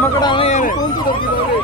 ਕੰਮ ਕਢਾਣਾ ਯਾਰ ਕੌਣ ਤੋਂ ਦਰਦੀ ਹੋਵੇ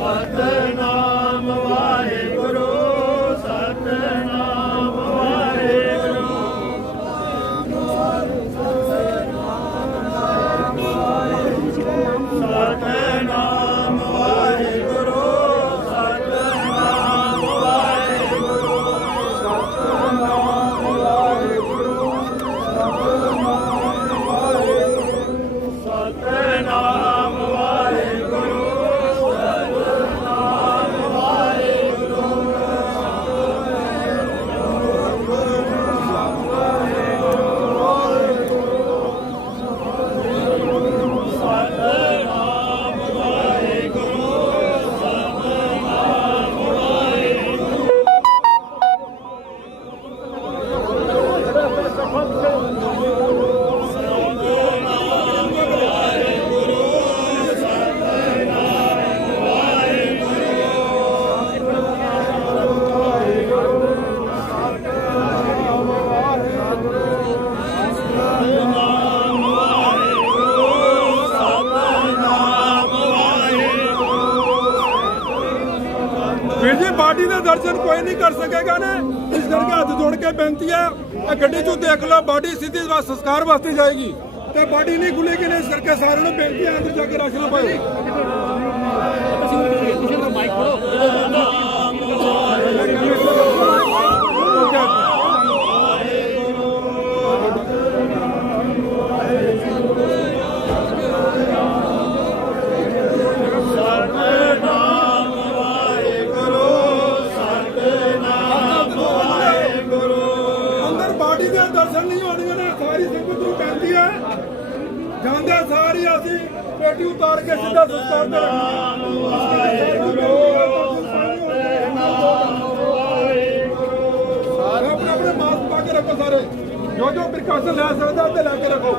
ਸਤਿਨਾਮ ਵਾਹਿਗੁਰੂ ਪ੍ਰਸ਼ਾਸਨ ਕੋਈ ਨਹੀਂ ਕਰ ਸਕੇਗਾ ਨੇ। ਇਸ ਕਰਕੇ ਹੱਥ ਜੋੜ ਕੇ ਬੇਨਤੀ ਹੈ, ਇਹ ਗੱਡੀ 'ਚੋਂ ਦੇਖ ਲਓ ਬਾਡੀ ਸਿੱਧੀ ਸੰਸਕਾਰ ਵਾਸਤੇ ਜਾਏਗੀ ਤੇ ਬਾਡੀ ਨਹੀਂ ਖੁੱਲੇਗੀ ਨੇ। ਇਸ ਕਰਕੇ ਸਾਰਿਆਂ ਨੂੰ ਬੇਨਤੀ ਹੈ ਅੰਦਰ ਜਾ ਕੇ ਰਾਸ਼ਨ ਪਾਓ। ਅੰਦਰ ਬਾਡੀ ਦੇ ਦਰਸ਼ਨ ਨਹੀਂ ਹੋਣਗੇ ਨੇ। ਸਾਰੀ ਸੰਗਤ ਨੂੰ ਬੇਨਤੀ ਹੈ, ਜਾਂਦੇ ਸਾਰੀ ਅਸੀਂ ਪੇਟੀ ਉਤਾਰ ਕੇ ਸਿੱਧਾ ਸੰਸਕਾਰ ਤੇ ਆਪਣੇ ਆਪਣੇ ਮਾਸਕ ਪਾ ਕੇ ਰੱਖੋ। ਸਾਰੇ ਜੋ ਜੋ ਪ੍ਰੀਕਾਸ਼ਨ ਲੈ ਸਕਦਾ ਤੇ ਲੈ ਕੇ ਰੱਖੋ।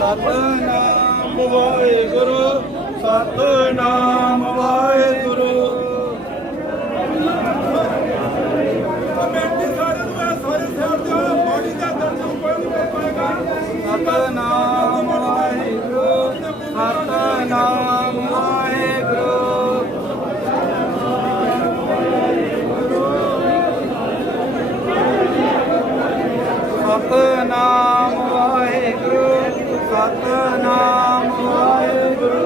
ਸਤਨਾਮ ਵਾਹਿਗੁਰੂ ਸਤਨਾਮ ਵਾਹਿਗੁਰੂ। ਬੇਨਤੀ ਸਾਰਿਆਂ ਨੂੰ ਹੈ, ਸਾਰੇ ਸ਼ਹਿਰ ਦੇ ਬਾਡੀ ਦੇ ਦਰਸ਼ਨ ਕੋਈ ਨਹੀਂ ਕਰ ਪਾਏਗਾ। ਸਤਨਾਮ ਵਾਹਿਗੁਰੂ ਸਤਨਾਮ ਵਾਹਿਗੁਰੂ। ਸਤਨਾਮ ਵਾਹਿਗੁਰੂ ਸਤਨਾਮ ਵਾਹਿਗੁਰੂ।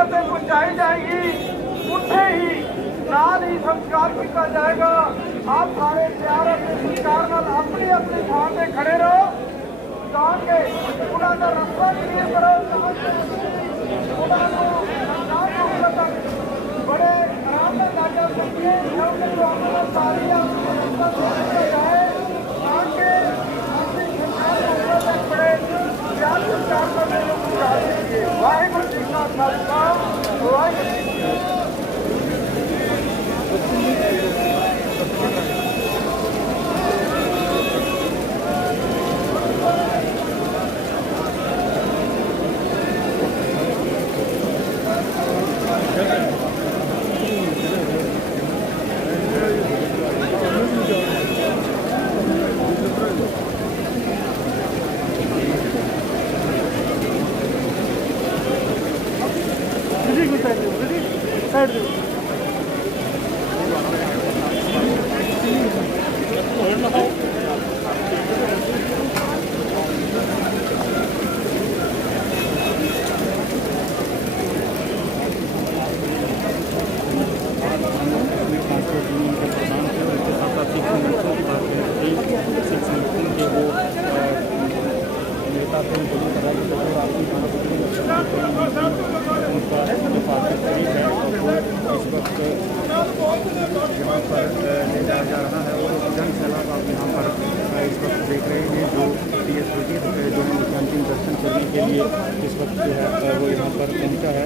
पे पहुंचाई जाएगी, उठे ही नाल ही संस्कार किया जाएगा। आप सारे प्यार अपने संस्कार नाल अपनी अपनी थान से खड़े रहो ताकि उन्होंने रास्ता क्लियर करो। बड़े आराम से लाजा सकते सारी जाए ताकि अपनी संस्कार बड़े प्यार संस्कार करने वाहिगुरू जी का खालसा वाहिगुरू जी की यहाँ पर ले जाया जा रहा है और जन सैलाब आप यहाँ पर इस वक्त देख रहे हैं जो TS वजीर जो अंतिम दर्शन करने के लिए इस वक्त जो है वो यहाँ पर पहुँचा है।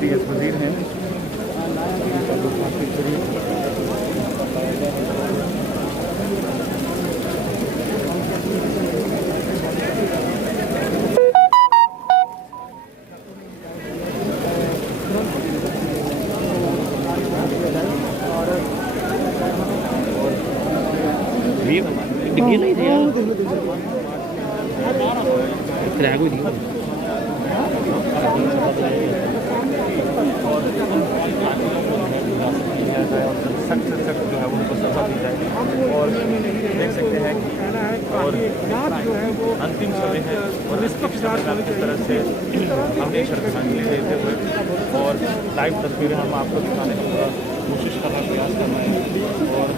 TS वजीर हैं डिग्गी नहीं थी यार। क्रैक हुई थी सख्त से सख्त जो है उनको सजा दी जाए और देख सकते हैं कि और अंतिम समय है और निष्पक्ष किस तरह से हमने श्रद्धांजलि देते हुए और लाइव तस्वीरें हम आपको दिखाने की पूरा कोशिश करना प्रयास कर रहे हैं और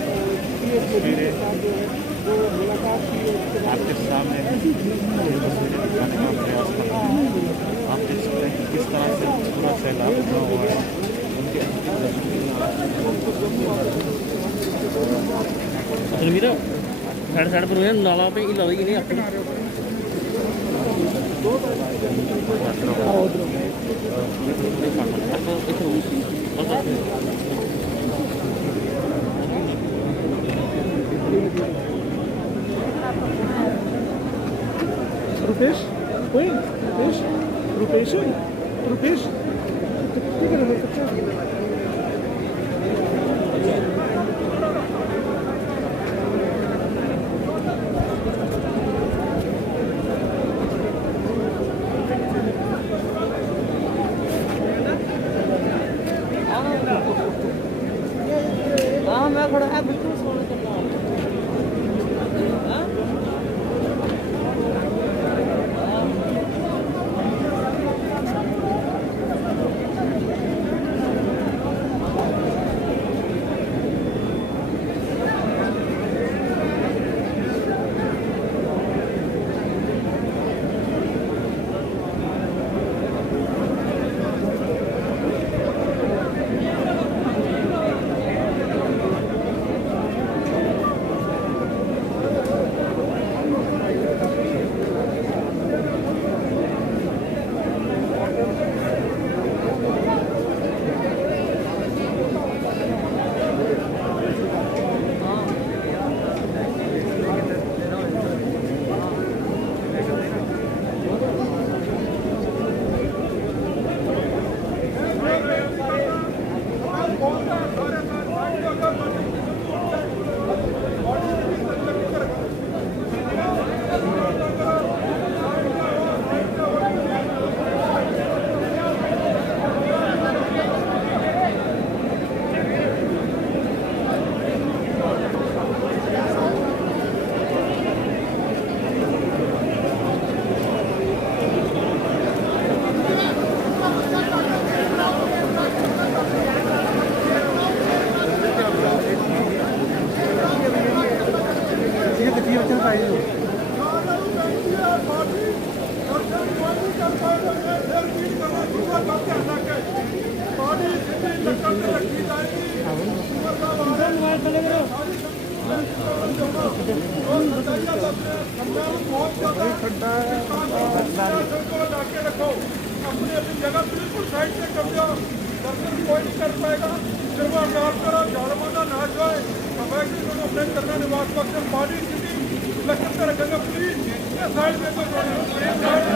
तस्वीरें आपके सामने तस्वीरें दिखाने का प्रयास कर रहे हैं। आप देख सकते हैं कि किस तरह से पूरा सैलाब उठा हुआ है उनके मीरा साइड साइड पर नाला पे ही लगी नहीं अपनी रुपेश कोई रुपेश रुपेश रुपेश ठीक है मैं खड़ा है बिल्कुल सोने करना अपनी अपनी जगह बिल्कुल साइड से कब्जा दर्शन कोई नहीं कर पाएगा। सिर्फ अरदास करो जालमाना नाश होए अपने करना निवास पक्ष बॉडी स्थिति लक्षण कर रखेंगे प्लीज साइड में तो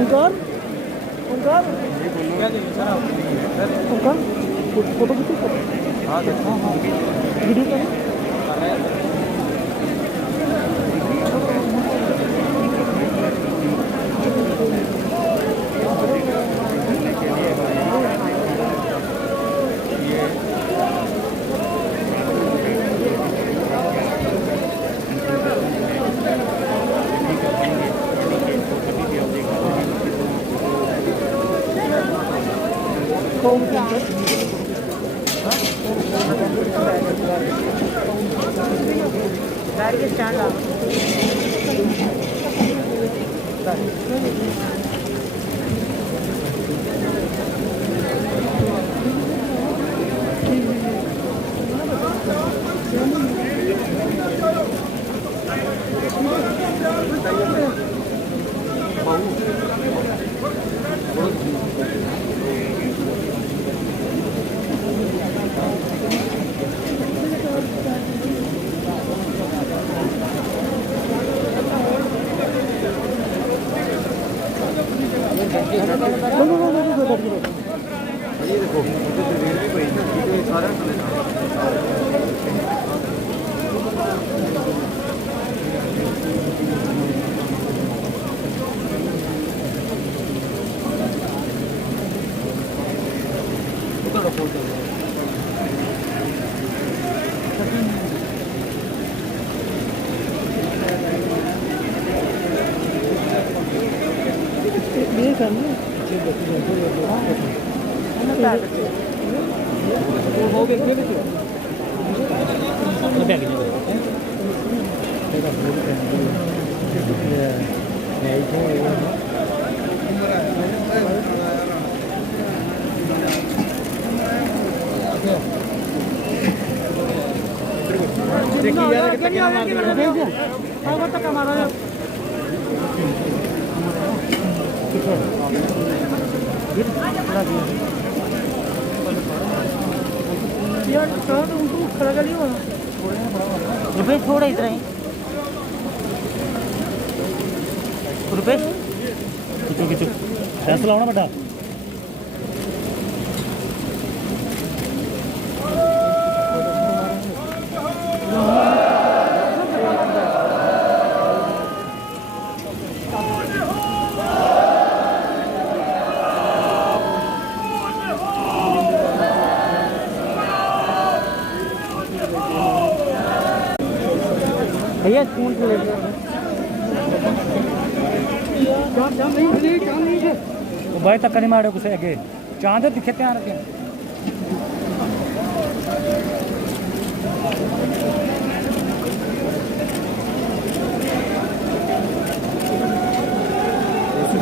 ओंकार ओंकार ओंकार फोटो खींचो हाँ देखो वीडियो कर गाड़ी के स्टैंड आ हो गए ये देखो यार उनको खड़ा कर लियो रुपये थोड़ा इतना ही रुपये किचु किचु फैसला होना बेटा भैया फोन को ले भाई तक नहीं मारो कुछ अगे चांद दिखे ध्यान रखें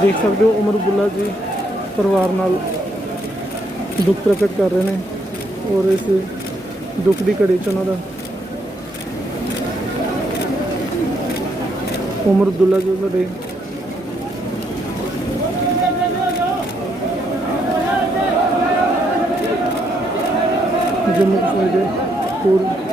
देख सकते हो उमर अब्दुल्ला जी परिवार नाल दुख प्रकट कर रहे हैं और इस दुख की घड़ी च उन्होंने उमर अब्दुल्ला जो बड़े जम्मू कश्मीर के पूर्व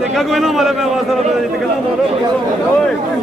देखा कोई ना हमारे पे आवाज आ रहा था जितने ना ओए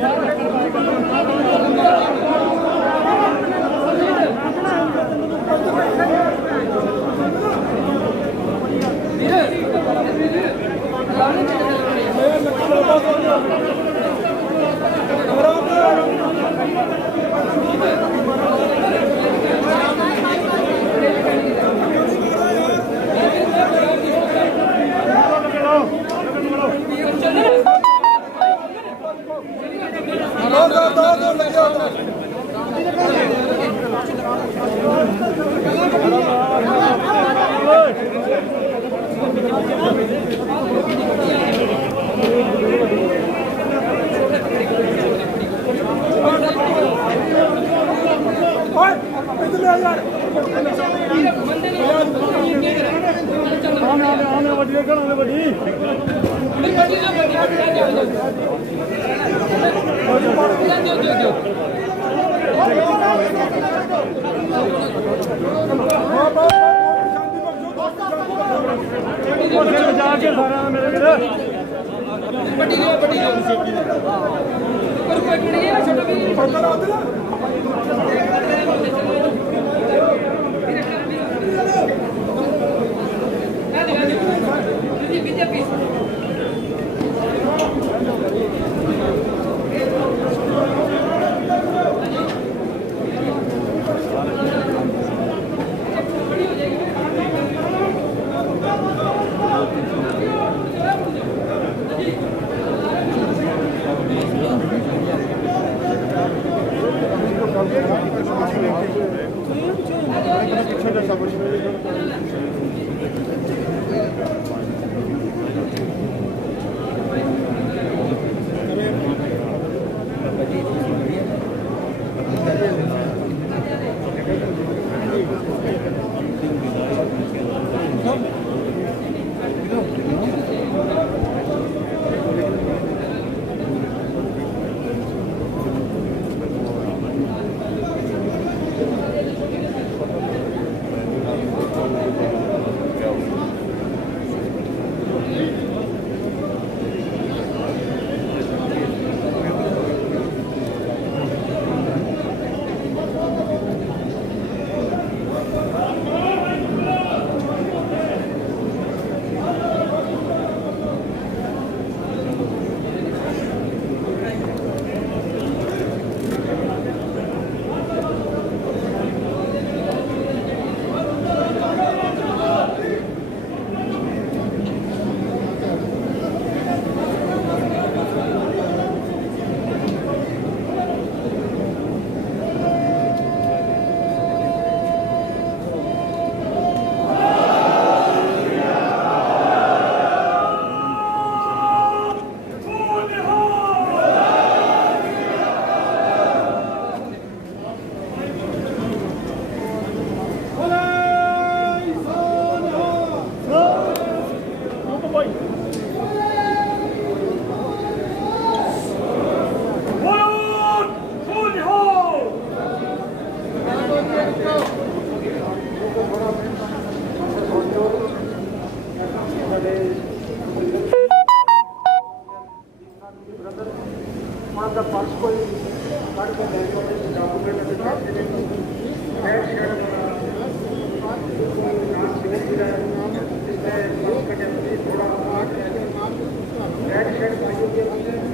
रेड शर्ट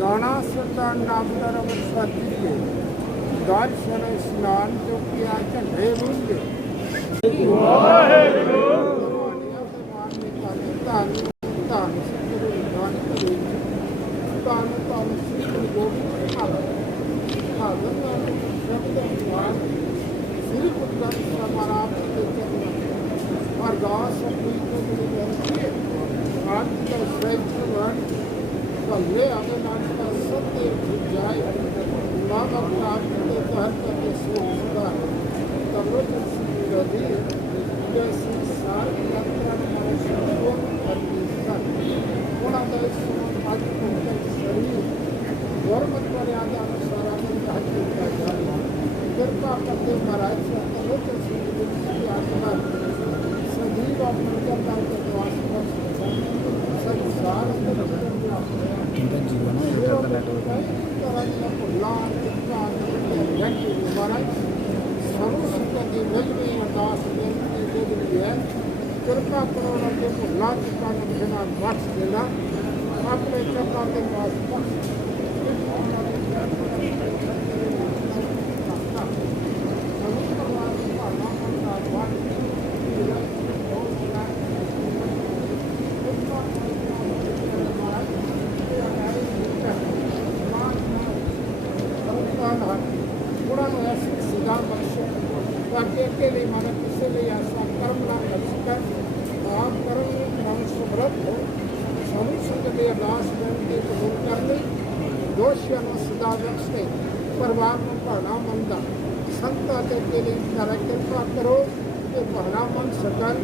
दाना सरदार नामदार अवस्था दीजिए दर्शन स्नान जो किया झंडे मूल्य धन धन धन धन श्री गुरु गोबिंद श्री गुरु ग्रंथ समाराम अरदास अपनी को मिली आज का श्रेष्ठ वर्ण भले हमें नाम का सत्य जाए नाम अपना आपके तहत करके सोचता है तब रवि जैसे सारे यात्रा मनुष्य को करती शरीर धर्म मर्यादा अनुसार कृपा करते महाराज आत्मा सजीव अपने संसार कृपा करो के भुला चुका बिना बख्श देना अपने चक्का के पास अकेले मानव किसी लिए ऐसा कर्म ना कर सकन आप कर्म मन समृद्ध हो समुद्र के अरदास करके कबूल कर ले दोषियों को सदा बख्शे परिवार में पढ़ना मंदा संता के लिए कर कृपा करो कि पढ़ना मन सकन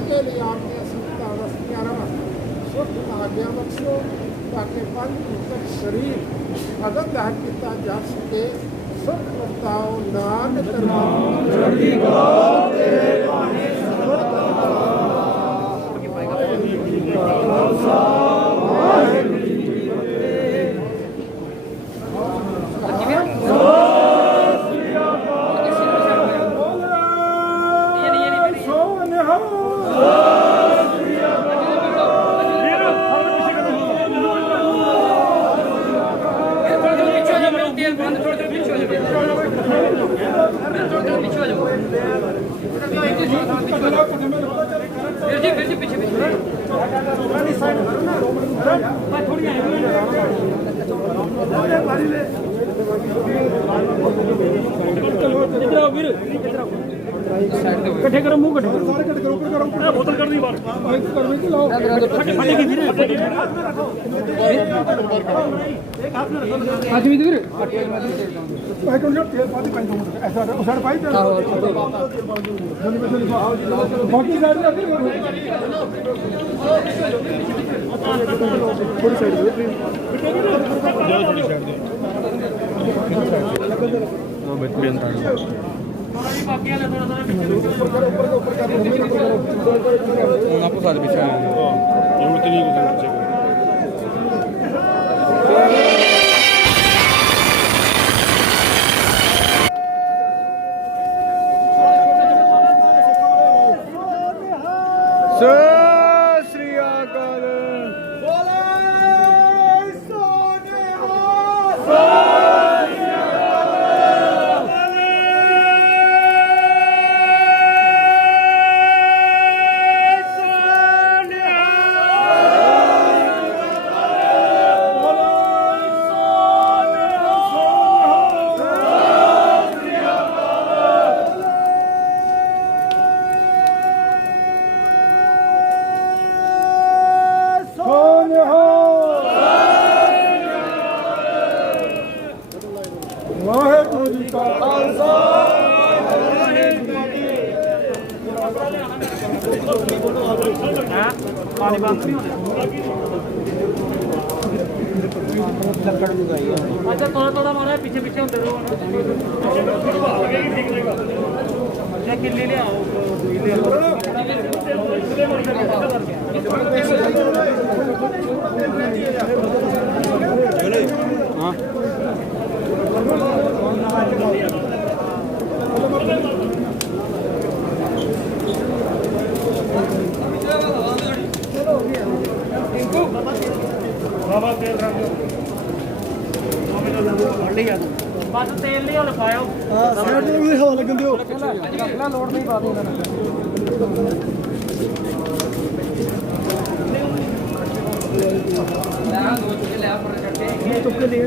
अकेले आपने संता अवस्थियाँ रहा सुख आज्ञा बख्शो ताकि पंच शरीर अगर दाह किया जा सके सुख बताओ नान कट्ठे करो मुंह कट्ठे करो सारे कट्ठे करो ऊपर करो बोतल कर दी बाहर कर में लाओ फटेगी फिर आज भी दूर भाई कौन तेल पाती पाई दो ऐसा उस साइड पाई बाकी साइड थोड़ी साइड दो थोड़ी साइड दो वो बच्चे अंतर आपको सारे पीछे अच्छा थोड़ा थोड़ा मारा पीछे पीछे होते रहो ले लिया हाँ ਥੱਲੇ ਆ ਬਸ ਤੇਲ ਨਹੀਂ ਲਿਖਾਇਓ ਸਾਈਡ ਤੇ ਵੀ ਹਵਾ ਲੱਗਣ ਦਿਓ ਰੱਖਣਾ ਲੋੜ ਨਹੀਂ ਪਾ ਦੇ ਇਹਨਾਂ ਇਹ ਤੁੱਕੇ ਦੇ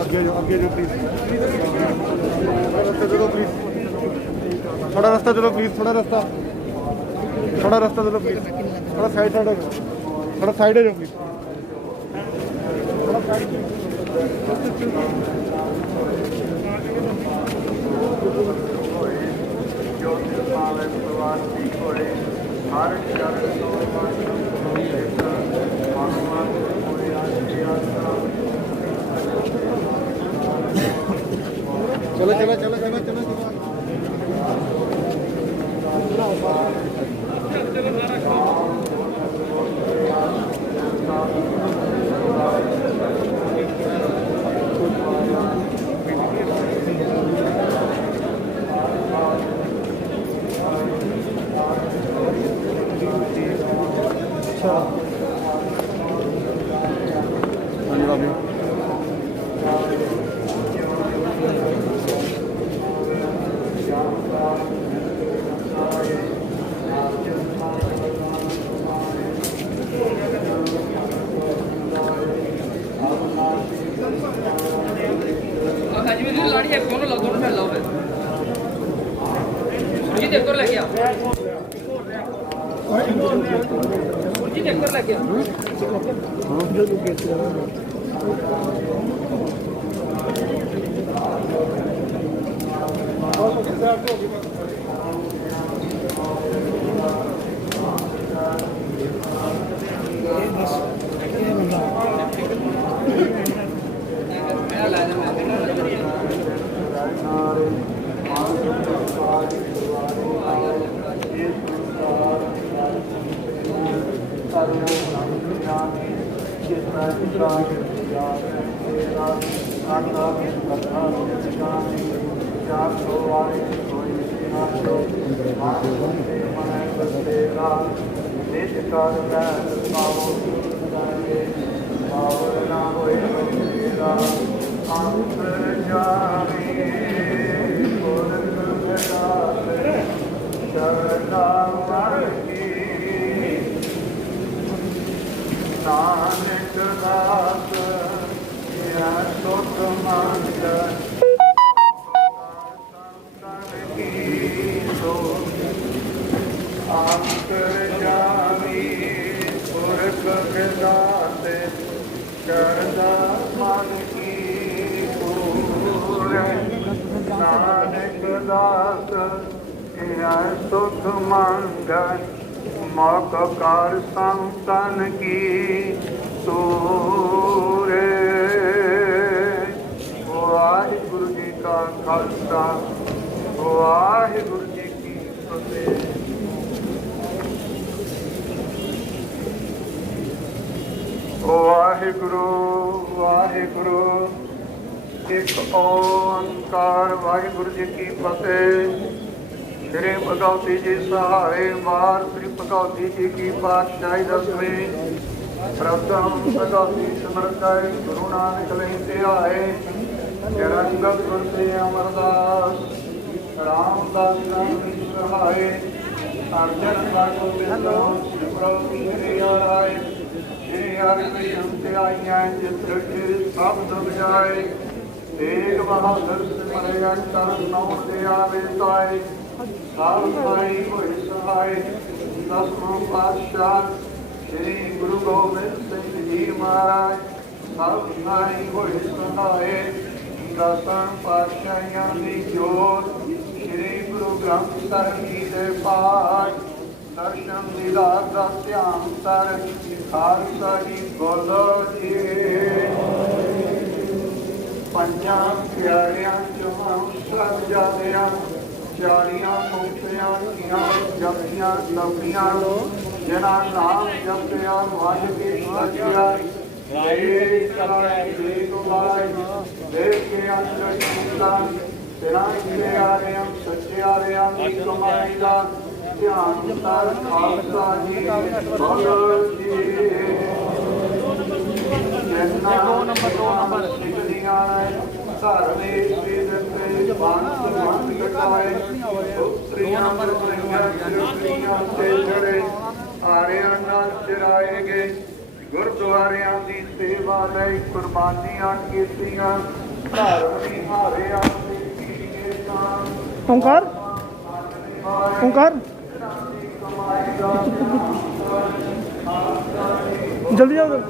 आगे जो प्लीज रास्ता चलो प्लीज थोड़ा रास्ता चलो प्लीज थोड़ा रास्ता चलो प्लीज थोड़ा साइड हो जाओ थोड़ा साइड हो जाओ प्लीज थोड़ा साइड चलो चलो चलो चलो चलो लाड़ी है कौन दोनों में लाओ जी देखो लग गया जी देखो लग गया नानक दास या सुख मंगल संतन की सो आकर जावी पुरख दाते करदा मन की पूरे नानक दास या सुख मंगल मौक कार संतन की सूरे। वाहिगुरु जी का खालसा वाहिगुरु जी की फतेह। वाहिगुरु वाहिगुरु एक ओंकार वाहिगुरु जी की फतेह। श्री भगवती जी सहाय बार श्री भगवती जी की पातशाही दसवीं प्रथम भगवती समर्थ गुरु नानक लेते आए निरंगत गुरते अमरदास रामदास नामी सहाय अर्जन श्री आए श्री हरि आइया चित्र के शब्द बजाए तेग बहादुर सिमरया कर नौ दया बेताए साई होए सहाय दसवां पातशाह श्री गुरु गोबिंद सिंह ਜੀ ਮਹਾਰਾਜ ਸਭ ਨਾਈ ਹੋਏ ਸਹਾਏ ਦਸਾਂ ਪਾਤਸ਼ਾਹੀਆਂ ਦੀ ਜੋਤ ਸ੍ਰੀ ਗੁਰੂ ਗ੍ਰੰਥ ਸਾਹਿਬ ਜੀ ਦੇ ਪਾਠ ਦਰਸ਼ਨ ਦੀਦਾਰ ਦਾ ਧਿਆਨ ਕਰ ਖਾਲਸਾ ਜੀ ਬੋਲੋ ਜੀ ਪੰਜਾਂ ਪਿਆਰਿਆਂ ਚੋਂ ਸਭ ਜਾਦਿਆਂ 40 ਮੁਕਤਿਆਂ ਦੀਆਂ ਜਪੀਆਂ ਲੰਬੀਆਂ ਜਿਨ੍ਹਾਂ ਨਾਮ ਜਪਿਆ ਵਾਜ ਕੇ ਸੱਚਿਆ ਰਾਏ ਕਰਾਏ ਦੇ ਗੁਲਾਈ ਦੇਖ ਕੇ ਅੰਦਰ ਸੰਤਾਨ ਤੇਰਾ ਕੇ ਆਰਿਆਂ ਸੱਚਿਆਰਿਆਂ ਦੀ ਕਮਾਈ ਦਾ ਧਿਆਨ ਕਰ ਖਾਲਸਾ ਜੀ ਬੋਲੋ ਜੀ ਦੇਖੋ ਨੰਬਰ 2 ਨੰਬਰ ਸਿੱਧੀਆਂ ਘਰ ਦੇ ਸਵੇਦ ਤੇ ਬਾਂਸ ਬੰਦ ਕਟਾਏ ਉਤਰੀਆਂ ਨੰਬਰ ਪਰੀਆਂ ਤੇ ਜੜੇ ਆਰਿਆਂ ਨਾਲ ਚਰਾਏ ਗਏ ਗੁਰਦੁਆਰਿਆਂ ਦੀ ਸੇਵਾ ਲਈ ਕੁਰਬਾਨੀਆਂ ਕੀਤੀਆਂ ਧਰਮ ਦੀ ਹਾਰਿਆਂ ਦੀ ਕੀਏ ਤਾਂ ओंकार ओंकार जल्दी आओ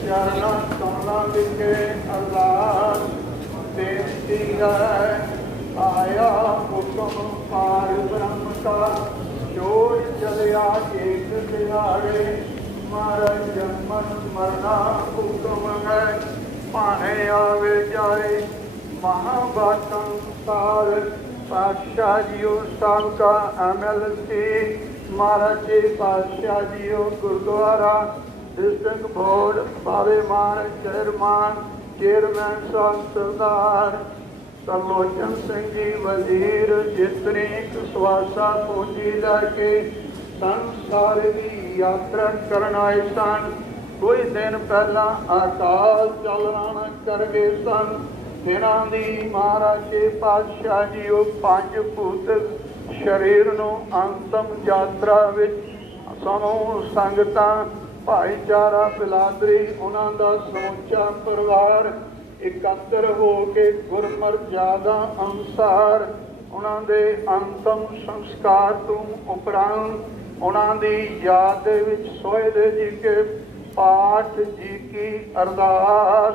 ਚਰਨਾਂ ਕਮਲਾਂ ਵਿਖੇ ਅਰਦਾਸ ਬੇਨਤੀ ਹੈ ਆਇਆ ਹੁਕਮ ਪਾਰ ਬ੍ਰਹਮ ਦਾ ਜੋੜ ਚਲਿਆ ਏਕ ਦਿਹਾੜੇ ਮਹਾਰਾਜ ਜਨਮਨ ਮਰਨਾ ਹੁਕਮ ਹੈ ਭਾਣੇ ਆਵੇ ਜਾਏ ਮਹਾਬਾਤਾਂ ਸਾਰ ਪਾਤਸ਼ਾਹ ਜੀਓ ਸਾਹਿਬ का MLC महाराज जी पातशाह जीओ गुरुद्वारा डिस्ट्रिक्ट बोर्ड भावेमान चेयरमैन साहब सरदार तरलोचन सिंह जी वजीर जितनी सुवासा पूंजी लैके संसार की यात्रा करन आए सन कुछ दिन पहला अकाल चलना कर गए सन दिनां दी महाराज जी पातशाह जीओ पंज भूत शरीर ਨੂੰ ਅੰਤਮ ਯਾਤਰਾ ਵਿੱਚ ਸਮੂਹ ਸੰਗਤਾਂ ਭਾਈਚਾਰਾ ਬਿਲਾਦਰੀ ਉਹਨਾਂ ਦਾ ਸਮੁੱਚਾ ਪਰਿਵਾਰ ਇਕੱਤਰ ਹੋ ਕੇ ਗੁਰਮਰਜ਼ਾਦਾ ਅਨੁਸਾਰ ਉਹਨਾਂ ਦੇ ਅੰਤਮ ਸੰਸਕਾਰ ਤੋਂ ਉਪਰੰਤ ਉਹਨਾਂ ਦੀ ਯਾਦ ਦੇ ਵਿੱਚ ਸੋਹਲੇ ਜੀ ਕੇ ਪਾਠ ਜੀ ਕੀ ਅਰਦਾਸ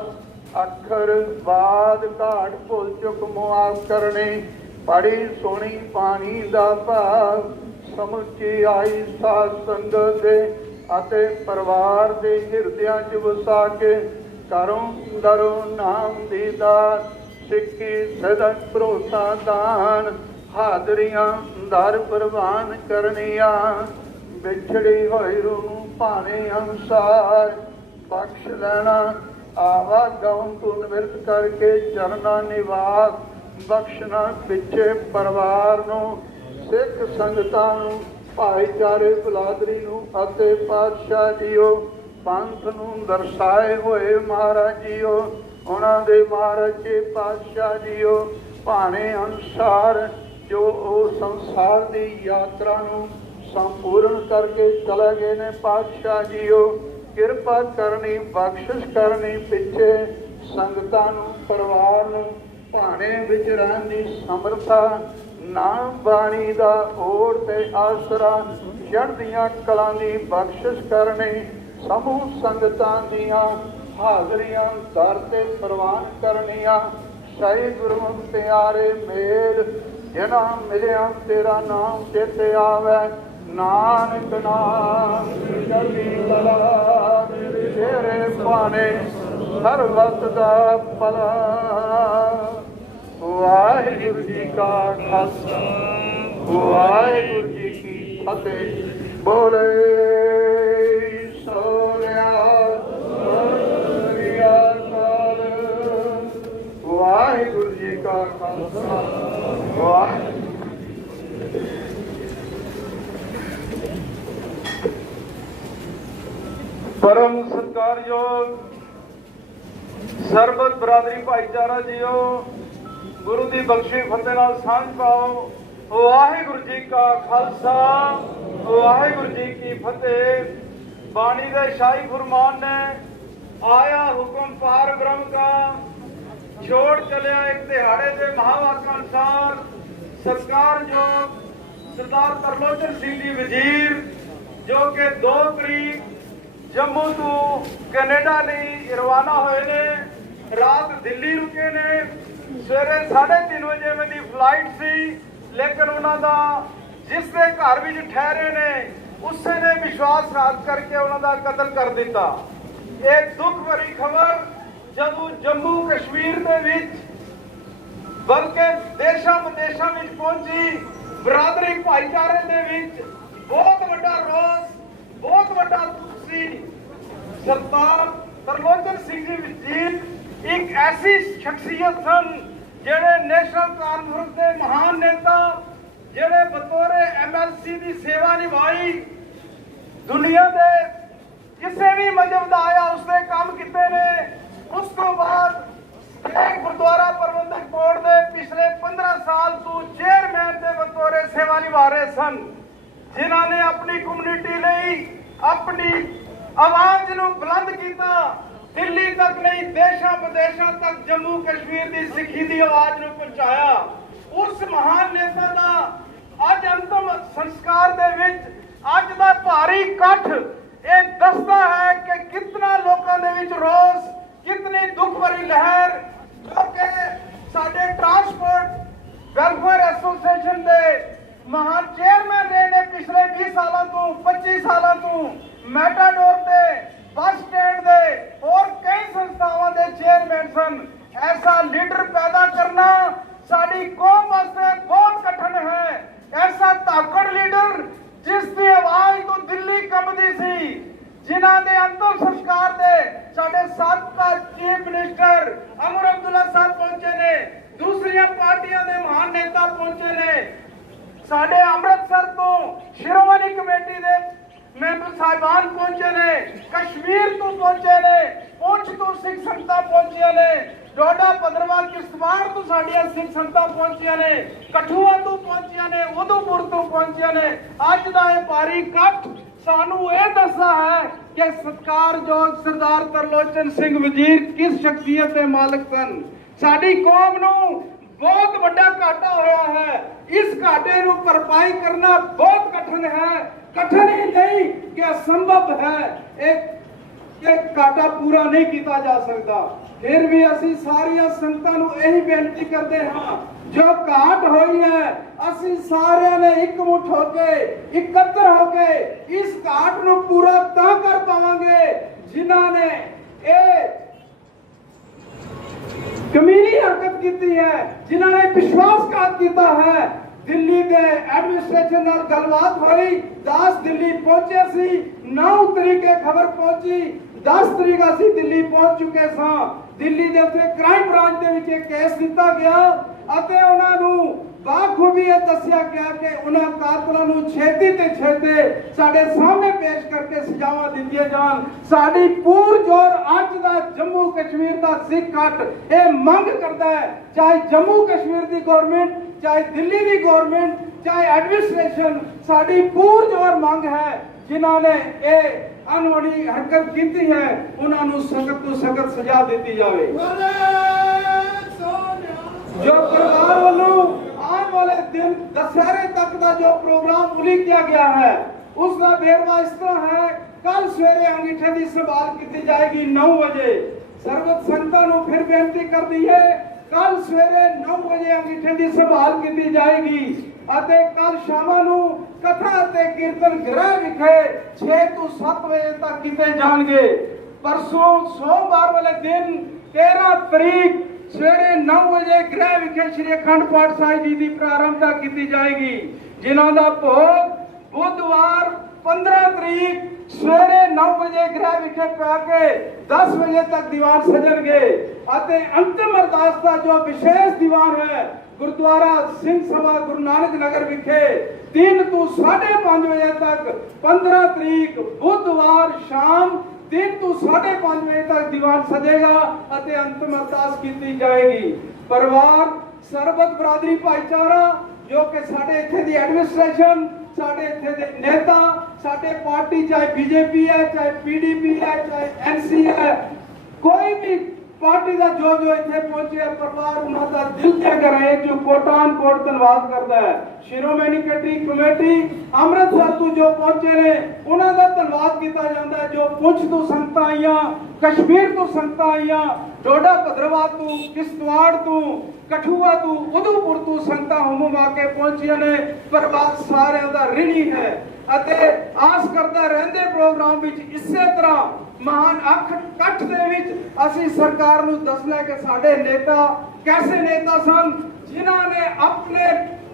ਅੱਖਰ ਬਾਦ ਘਾਟ ਭੁੱਲ ਚੁੱਕ ਮੁਆਫ ਕਰਨੀ। ਪੜੀ ਸੋਣੀ ਪਾਣੀ ਦਾ ਭਾਵ ਸਮੁੱਚੀ ਆਈ ਸਾਧ ਸੰਗਤ ਦੇ ਅਤੇ ਪਰਿਵਾਰ ਦੇ ਹਿਰਦਿਆਂ 'ਚ ਵਸਾ ਕੇ ਘਰੋਂ ਦਰੋਂ ਨਾਮ ਦੀ ਦਾਤ ਸਿੱਖੀ ਸਦਕ ਭਰੋਸਾ ਦਾਨ ਹਾਜ਼ਰੀਆਂ ਦਰ ਪ੍ਰਵਾਨ ਕਰਨੀਆਂ। ਵਿਛੜੀ ਹੋਈ ਰੂਹ ਨੂੰ ਭਾਣੇ ਅਨੁਸਾਰ ਬਖਸ਼ ਲੈਣਾ। ਆਵਾ ਗਉਣ ਤੋਂ ਨਿਵਰਤ ਕਰਕੇ ਚਰਨਾ ਨਿਵਾਸ ਬਖਸ਼ਣਾ। ਪਿੱਛੇ ਪਰਿਵਾਰ ਨੂੰ ਸਿੱਖ ਸੰਗਤਾਂ ਨੂੰ ਭਾਈਚਾਰੇ ਬਲਾਦਰੀ ਨੂੰ ਅਤੇ ਪਾਤਸ਼ਾਹ ਜੀਓ ਪੰਥ ਨੂੰ ਦਰਸਾਏ ਹੋਏ ਮਹਾਰਾਜ ਜੀਓ ਉਹਨਾਂ ਦੇ ਮਹਾਰਾਜ ਜੀ ਪਾਤਸ਼ਾਹ ਜੀਓ ਭਾਣੇ ਅਨੁਸਾਰ ਜੋ ਉਹ ਸੰਸਾਰ ਦੀ ਯਾਤਰਾ ਨੂੰ ਸੰਪੂਰਨ ਕਰਕੇ ਚਲੇ ਗਏ ਨੇ। ਪਾਤਸ਼ਾਹ ਜੀਓ ਕਿਰਪਾ ਕਰਨੀ ਬਖਸ਼ਿਸ਼ ਕਰਨੀ। ਪਿੱਛੇ ਸੰਗਤਾਂ ਨੂੰ ਪਰਿਵਾਰ ਨੂੰ ਭਾਣੇ ਵਿੱਚ ਰਹਿਣ ਦੀ ਸਮਰੱਥਾ ਨਾਮ ਬਾਣੀ ਦਾ ਓੜ ਤੇ ਆਸਰਾ ਚੜ੍ਹਦੀਆਂ ਕਲਾਂ ਦੀ ਬਖਸ਼ਿਸ਼ ਕਰਨੀ। ਸਮੂਹ ਸੰਗਤਾਂ ਦੀਆਂ ਹਾਜ਼ਰੀਆਂ ਦਰ ਤੇ ਪ੍ਰਵਾਨ ਕਰਨੀਆਂ। ਸਹੀ ਗੁਰਮੁਖ ਪਿਆਰੇ ਮੇਲ ਜਿਨ੍ਹਾਂ ਮਿਲਿਆ ਤੇਰਾ ਨਾਮ ਚੇਤੇ ਆਵੇ। ਨਾਨਕ ਨਾਮ ਚੜ੍ਹਦੀ ਕਲਾ ਤੇਰੇ ਭਾਣੇ ਸਰਬਤ ਦਾ ਭਲਾ। ਵਾਹਿਗੁਰੂ ਜੀ ਕਾ ਖਾਲਸਾ ਵਾਹਿਗੁਰੂ ਜੀ ਕੀ ਫਤਿਹ। ਬੋਲੇ ਸੋਨਿਆ ਵਾਹਿਗੁਰੂ ਜੀ ਕਾ ਖਾਲਸਾ ਵਾਹਿਗੁਰੂ। ਪਰਮ ਸਤਿਕਾਰਯੋਗ ਸਰਬਤ ਬਰਾਦਰੀ ਭਾਈਚਾਰਾ ਜੀਓ ਗੁਰੂ ਦੀ ਬਖਸ਼ੀ ਫਤਿਹ ਨਾਲ ਸਾਂਝ ਪਾਓ। ਵਾਹਿਗੁਰੂ ਜੀ ਕਾ ਖਾਲਸਾ ਵਾਹਿਗੁਰੂ ਜੀ ਕੀ ਫਤਿਹ। ਬਾਣੀ ਦੇ ਸ਼ਾਹੀ ਫੁਰਮਾਨ ਨੇ ਆਇਆ ਹੁਕਮ ਪਾਰ ਬ੍ਰਹਮ ਕਾ ਛੋੜ ਚਲਿਆ ਇੱਕ ਦਿਹਾੜੇ ਦੇ ਮਹਾਵਾਕਾਂ ਅਨੁਸਾਰ ਸਤਿਕਾਰਯੋਗ ਸਰਦਾਰ ਤਰਲੋਚਨ ਸਿੰਘ ਜੀ ਵਜ਼ੀਰ ਜੋ ਕਿ 2 ਤਰੀਕ ਜੰਮੂ ਤੋਂ ਕੈਨੇਡਾ ਲਈ ਰਵਾਨਾ ਹੋਏ ਨੇ। ਰਾਤ ਦਿੱਲੀ ਰੁਕੇ ਨੇ। ਸਵੇਰੇ 3:30 ਵਜੇ ਉਹਨਾਂ ਦੀ ਫਲਾਈਟ ਸੀ ਲੇਕਿਨ ਉਹਨਾਂ ਦਾ ਜਿਸ ਦੇ ਘਰ ਵਿੱਚ ਠਹਿਰੇ ਨੇ ਉਸੇ ਨੇ ਵਿਸ਼ਵਾਸਘਾਤ ਕਰਕੇ ਉਹਨਾਂ ਦਾ ਕਤਲ ਕਰ ਦਿੱਤਾ। ਇਹ ਦੁੱਖ ਭਰੀ ਖਬਰ ਜਦੋਂ ਜੰਮੂ ਕਸ਼ਮੀਰ ਦੇ ਵਿੱਚ ਬਲਕਿ ਦੇਸ਼ਾਂ ਵਿਦੇਸ਼ਾਂ ਵਿੱਚ ਪਹੁੰਚੀ ਬਰਾਦਰੀ ਭਾਈਚਾਰੇ ਦੇ ਵਿੱਚ ਬਹੁਤ ਵੱਡਾ ਰੋਸ ਬਹੁਤ ਵੱਡਾ ਦੁੱਖ ਸੀ। ਸਰਦਾਰ ਤਰਲੋਚਨ ਸਿੰਘ ਜੀ ਵਜ਼ੀਰ ਇੱਕ ਐਸੀ ਸ਼ਖਸੀਅਤ ਸਨ ਜਿਹੜੇ ਨੈਸ਼ਨਲ ਕਾਨਫਰੰਸ ਦੇ ਮਹਾਨ ਨੇਤਾ ਜਿਹੜੇ ਬਤੌਰੇ MLC ਦੀ ਸੇਵਾ ਨਿਭਾਈ। ਦੁਨੀਆ ਦੇ ਕਿਸੇ ਵੀ ਮਜ਼ਹਬ ਦਾ ਆਇਆ ਉਸਨੇ ਕੰਮ ਕੀਤੇ ਨੇ। ਉਸ ਤੋਂ ਬਾਅਦ ਗੁਰਦੁਆਰਾ ਪ੍ਰਬੰਧਕ ਬੋਰਡ ਦੇ ਪਿਛਲੇ 15 ਸਾਲ ਤੋਂ ਚੇਅਰਮੈਨ ਦੇ ਬਤੌਰੇ ਸੇਵਾ ਨਿਭਾ ਰਹੇ ਸਨ ਜਿਨ੍ਹਾਂ ਨੇ ਆਪਣੀ ਕਮਿਊਨਿਟੀ ਲਈ ਆਪਣੀ ਆਵਾਜ਼ ਨੂੰ ਬੁਲੰਦ ਕੀਤਾ। ਦਿੱਲੀ ਤੱਕ ਨਹੀਂ ਦੇਸ਼ਾਂ ਵਿਦੇਸ਼ਾਂ ਤੱਕ ਜੰਮੂ ਕਸ਼ਮੀਰ ਦੀ ਸਿੱਖੀ ਦੀ ਆਵਾਜ਼ ਨੂੰ ਪਹੁੰਚਾਇਆ। ਉਸ ਮਹਾਨ ਨੇਤਾ ਦਾ ਅੱਜ ਅੰਤਮ ਸੰਸਕਾਰ ਦੇ ਵਿੱਚ ਅੱਜ ਦਾ ਭਾਰੀ ਇਕੱਠ ਇਹ ਦੱਸਦਾ ਹੈ ਕਿ ਕਿੰਨਾ ਲੋਕਾਂ ਦੇ ਵਿੱਚ ਰੋਸ ਕਿਤਨੀ ਦੁੱਖ ਭਰੀ ਲਹਿਰ ਜੋ ਕਿ ਸਾਡੇ ਟਰਾਂਸਪੋਰਟ ਵੈਲਫੇਅਰ ਐਸੋਸੀਏਸ਼ਨ ਦੇ ਮਹਾਨ ਚੇਅਰਮੈਨ ਰਹੇ ਨੇ ਪਿਛਲੇ 20 ਸਾਲਾਂ ਤੋਂ 25 ਸਾਲਾਂ ਤੋਂ ਮੈਟਾਡੋਰ ਤੇ ਬੱਸ ਸਟੈਂਡ ਦੇ ਹੋਰ ਕਈ ਸੰਸਥਾਵਾਂ ਦੇ ਚੇਅਰਮੈਨ ਸਨ। ਐਸਾ ਲੀਡਰ ਪੈਦਾ ਕਰਨਾ ਸਾਡੀ ਕੌਮ ਵਾਸਤੇ ਬਹੁਤ ਕਠਿਨ ਹੈ। ਐਸਾ ਤਾਕੜ ਲੀਡਰ ਜਿਸ ਦੀ ਆਵਾਜ਼ ਤੋਂ ਦਿੱਲੀ ਕੰਬਦੀ ਸੀ ਜਿਨ੍ਹਾਂ ਦੇ ਅੰਤਮ ਸੰਸਕਾਰ ਦੇ ਸਾਡੇ ਸਾਬਕਾ ਚੀਫ ਮਿਨਿਸਟਰ ਅਮਰ ਅਬਦੁੱਲਾ ਸਾਹਿਬ ਪਹੁੰਚੇ ਨੇ। ਦੂਸਰੀਆਂ ਪਾਰਟੀਆਂ ਦੇ ਮਹਾਨ ਨੇਤਾ ਪਹੁੰਚੇ ਨੇ। ਸਾਡੇ ਅੰਮ੍ਰਿਤਸਰ ਤੋਂ ਸ਼੍ਰੋਮਣੀ ਕਮੇਟੀ ਦੇ ਮੈਂਬਰ ਸਾਹਿਬਾਨ ਪਹੁੰਚੇ ਨੇ। ਕਸ਼ਮੀਰ ਤੋਂ ਪਹੁੰਚੇ ਨੇ। ਪੁੰਛ ਤੋਂ ਸਿੱਖ ਸੰਗਤਾਂ ਪਹੁੰਚੀਆਂ ਨੇ। ਡੋਡਾ ਭਦਰਵਾਹ ਕਿਸ਼ਤਵਾੜ ਤੋਂ ਸਾਡੀਆਂ ਸਿੱਖ ਸੰਗਤਾਂ ਪਹੁੰਚੀਆਂ ਨੇ। ਕਠੂਆ ਤੋਂ ਪਹੁੰਚੀਆਂ ਨੇ। ਉਦੋਪੁਰ ਤੋਂ ਪਹੁੰਚੀਆਂ ਨੇ। ਅੱਜ ਦਾ ਇਹ ਭਾਰੀ ਇਕੱਠ ਸਾਨੂੰ ਇਹ ਦੱਸਦਾ ਹੈ ਕਿ ਸਤਿਕਾਰਯੋਗ ਸਰਦਾਰ ਤਰਲੋਚਨ ਸਿੰਘ ਵਜ਼ੀਰ ਕਿਸ ਸ਼ਖਸੀਅਤ ਦੇ ਮਾਲਕ ਸਨ। ਸਾਡੀ ਕੌਮ ਨੂੰ ਬਹੁਤ ਵੱਡਾ ਘਾਟਾ ਹੋਇਆ ਹੈ। ਇਸ ਘਾਟੇ ਨੂੰ ਭਰਪਾਈ ਕਰਨਾ ਬਹੁਤ ਕਠਿਨ ਹੈ। ਕਠਿਨ ਹੀ ਨਹੀਂ ਕਿ ਅਸੰਭਵ ਹੈ। ਇਹ ਘਾਟਾ ਪੂਰਾ ਨਹੀਂ ਕੀਤਾ ਜਾ ਸਕਦਾ। फिर भी असी सारिया संगतां नूं यही बेनती करते हाँ, जो घाट हुई है असी सारे ने एकमुठ होके इकट्ठे होके इस घाट नूं पूरा तां कर पावांगे जिन्हां ने कमीनी हरकत की है, जिन्होंने विश्वासघात किया है। दिल्ली के एडमिनिस्ट्रेशन नाल गलबात हुई, 10 दिल्ली पहुंचे सी, 9 तरीके खबर पहुंची, 10 तरीक असी दिल्ली पहुंच चुके सां। दिल्ली दे उत्ते crime branch they which case दिता गया अते उन्हां नूं बाखूबी ये दस्या गया कि उन्हां कातलां नूं छेती ते छेती साडे सामने पेश करके सजावां दित्तियां जान। साडी पूर जोर अज दा जम्मू कश्मीर दा सिख हट ये मंग करदा है, चाहे जम्मू कश्मीर दी गवर्नमेंट, चाहे दिल्ली दी गवर्नमेंट, चाहे एडमिनिस्ट्रेशन, साडी पूर जोर मंग है जिन्होंने ये अनहोनी हरकत की है उन्हां नूं सख्त तो सख्त सजा दी जाए। जो परिवार वालों आने वाले दिन दशहरे तक का जो प्रोग्राम उलीकिया गया है उसका बेरवा इस तरह है, कल सवेरे अंगीठे की संभाल की जाएगी 9 बजे। सर्वत संगतां नूं फिर बेनती कर दी है, कल सवेरे 9 बजे अंगीठे की संभाल की जाएगी अते कल शाम नूं कथा ते कीर्तन गृह विखे 6 ਤੋਂ 7 बजे तक किए जाएंगे। परसों सोमवार वाले दिन 13 तरीक सवेरे 9 बजे गृह विखे श्री अखंड पाठ साहिब जी की प्रारंभता की जाएगी, जिन्हों का भोग बुधवार 15 तरीक सवेरे 9 बजे गृह विखे पा के 10 बजे तक दीवान सजणगे अते अंतिम अरदास का जो विशेष दीवान है गुरुद्वारा सिंह सभा गुरु नानक नगर विखे 3 ਤੋਂ 5:30 बजे तक 15 तरीक बुधवार शाम 3 ਤੋਂ 5:30 बजे तक दीवान सजेगा अते अंतिम अरदास की जाएगी। परिवार सरबत बरादरी भाईचारा जो कि साडे इत्थे दी एडमिनिस्ट्रेशन, साडे इत्थे दे नेता, साडे पार्टी चाहे बीजेपी है, चाहे पीडीपी है, चाहे एनसी है, कोई भी पार्टी का जो इतने पहुंचे परिवार उन्होंने दिल से करे जो कोटान कोट धन्यवाद करता है। शिरोमणि कमेटी अमृतसर तो जो पहुंचे ने उन्होंने धन्यवाद किया जाता है। जो पुंछ तो संगत आईया, कश्मीर तो संगत आईया, डोडा भद्रवाह तो, किश्तवाड़ तो, कठुआ तो, उधमपुर तो संगत हुम आके पहुंचिया ने। परिवार सारे का ऋणी है अते आस करता रहंदे प्रोग्राम विच इसे तरह महान इकट्ठ दे विच असी सरकार नूं दसना कि साडे नेता कैसे नेता सन जिन्हां ने अपने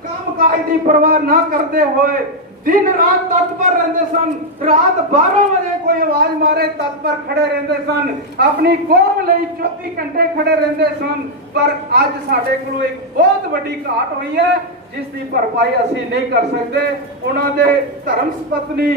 काम काज की परवाह ना करते हुए दिन रात तत्पर रहते सन। रात 12 बजे कोई आवाज मारे तत्पर खड़े रहते सन, अपनी कौम लई 24 घंटे खड़े रहते सन। पर अज साडे कोल एक बहुत बड़ी घाट हुई है जिसकी भरपाई असी नहीं कर सकते। उन्होंने धर्म पत्नी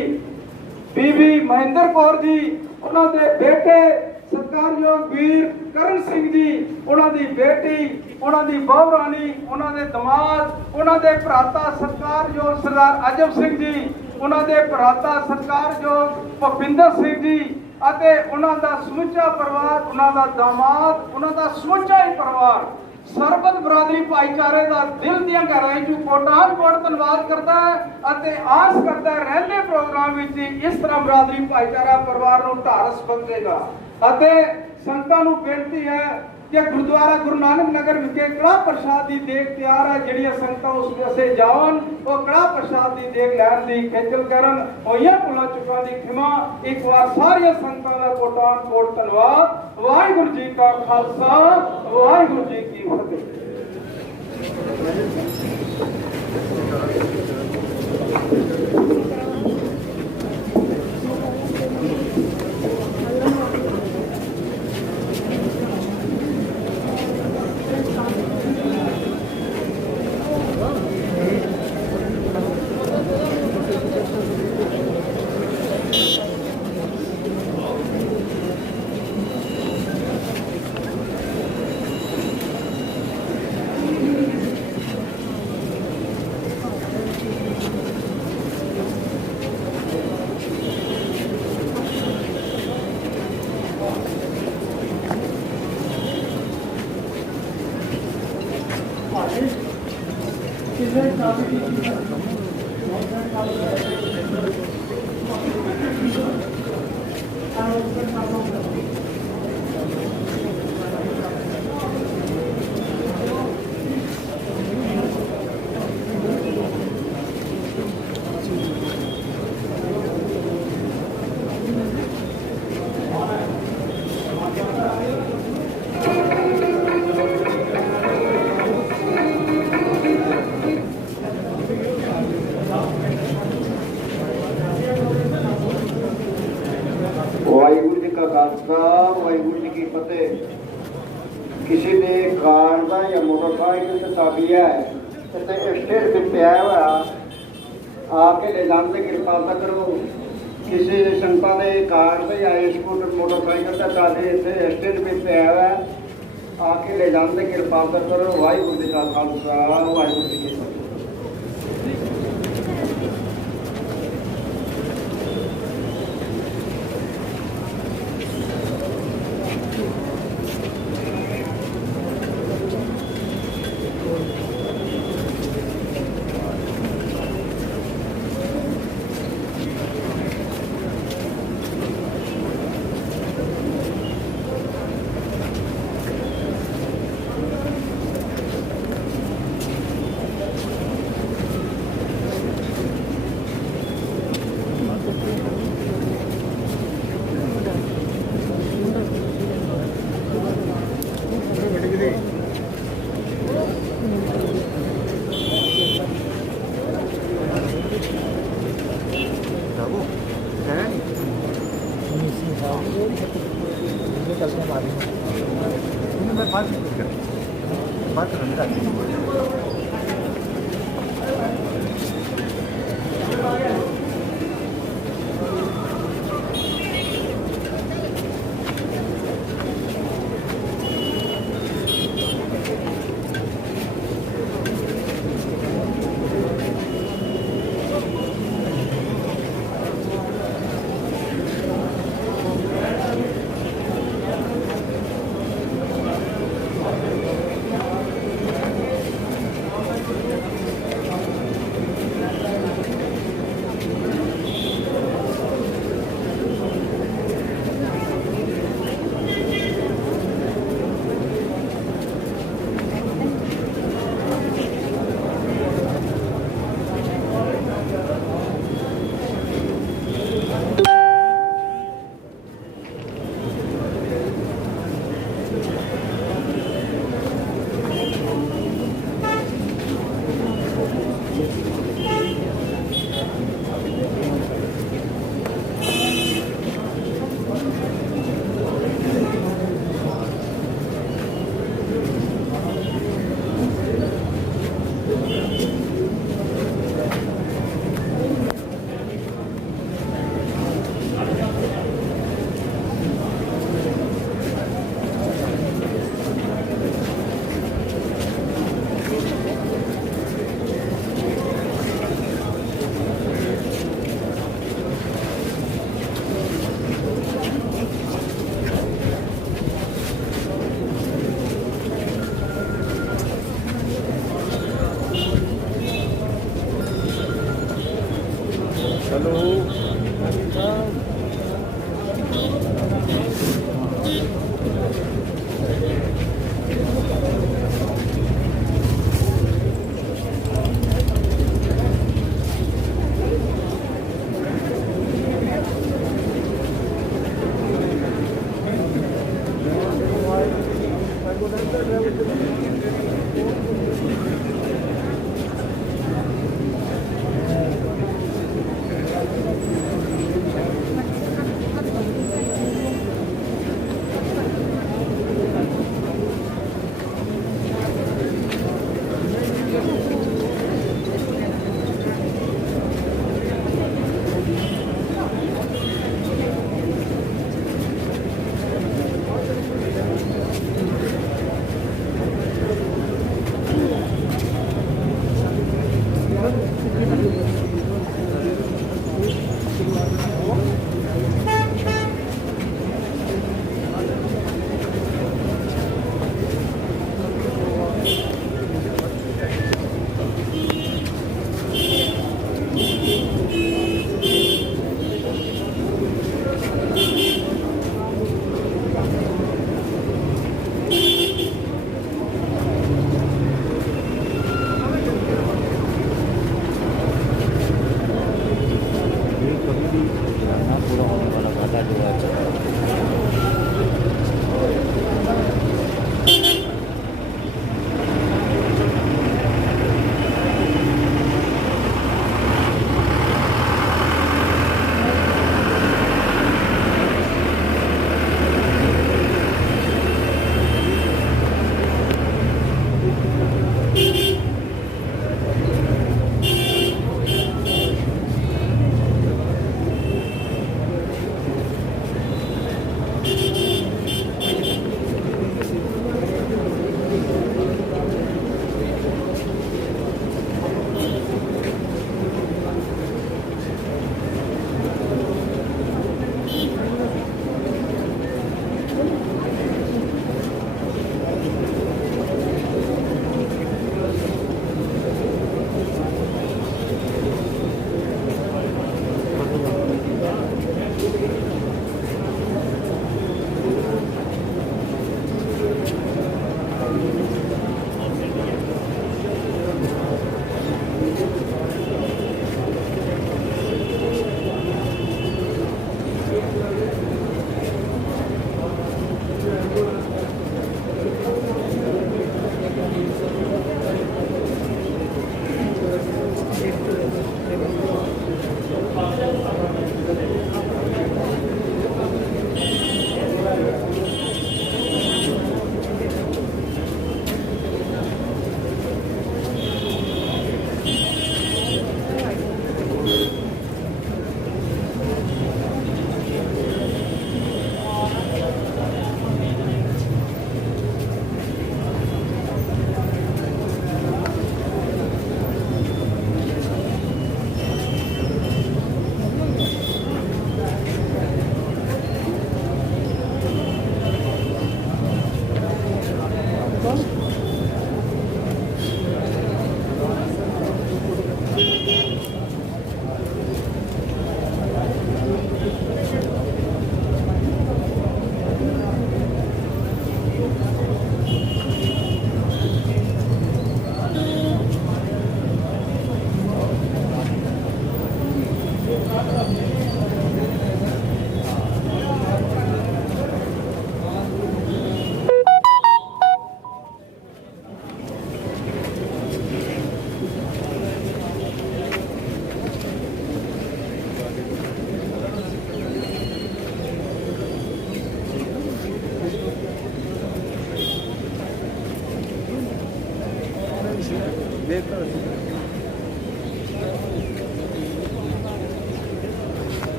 बीबी महेंद्र कौर जी, उन्होंने बेटे सत्कारयोग वीर करण सिंह जी, उन्होंने बेटी, उन्होंने बहु रानी, उन्होंने दमाद, उन्होंने भराता सत्कारयोग सरदार अजब सिंह जी, उन्होंने भराता सत्कारयोग भुपिंदर सिंह जी अते उन्होंने समुचा परिवार, उन्होंने दामाद, उन्होंने समुचा ही परिवार सरबत बरादरी भाईचारे का दिल दियां गहराई चों कोटान कोट धन्यवाद करता है अते आस करता है रहने प्रोग्राम विच इस तरह बरादरी भाईचारा परिवार नूं ढारस बख्शेगा। अते संगतां नूं बेनती है कि गुरुद्वारा गुरु नानक नगर विखे कड़ा प्रसाद की देग तैयार है। जिहड़ियां संगतां उस पासे जावन वो कड़ा प्रसाद की देग लैण दी खेचल करन। होइयां भुलां चुकां दी खिमा। एक बार सारियां संगतां दा कोटान कोट धन्यवाद। वाहिगुरू जी का खालसा, वाहिगुरू जी की फतेह। खालसा वाहिगुरू जी की फतेह। किसी ने कार का या मोटरसाइकिल से चाबी है इतने स्टेट पे पिया हुआ आके ले जाने की कृपा करो। किसी संता ने कार से या स्कूटर मोटरसाइकिल का चाबी इतने स्टेट पे पिया हुआ आके ले जाने की कृपा करो। वाहिगुरू जी का खालसा वाहिगुरू जी की फतेह।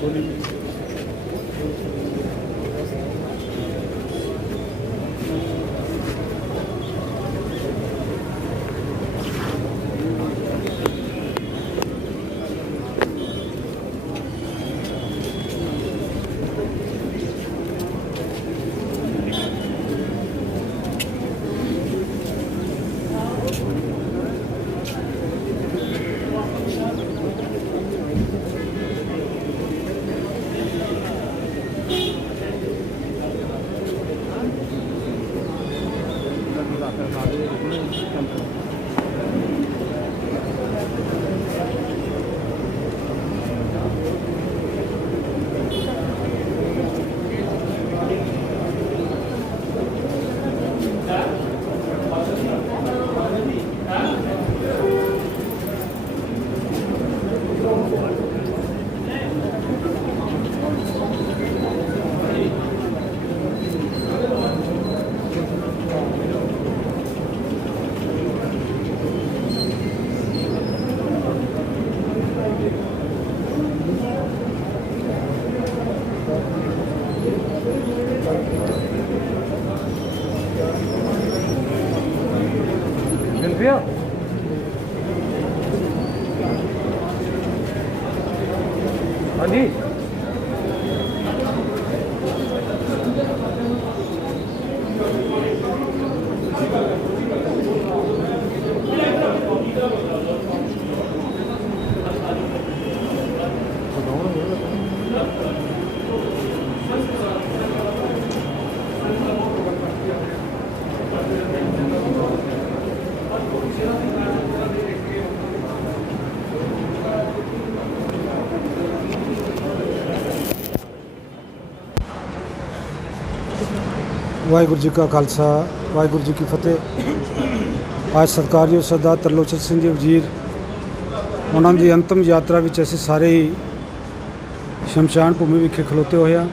हाँ जी ਵਾਹਿਗੁਰੂ ਜੀ ਕਾ ਖਾਲਸਾ ਵਾਹਿਗੁਰੂ ਜੀ ਕੀ ਫਤਿਹ। ਅੱਜ ਸਤਿਕਾਰਯੋਗ ਸਰਦਾਰ ਤਰਲੋਚਨ ਸਿੰਘ ਜੀ ਵਜ਼ੀਰ ਉਹਨਾਂ ਦੀ ਅੰਤਮ ਯਾਤਰਾ ਵਿੱਚ ਅਸੀਂ ਸਾਰੇ ਹੀ ਸ਼ਮਸ਼ਾਨ ਭੂਮੀ ਵਿਖੇ ਖਲੋਤੇ ਹੋਏ ਹਾਂ।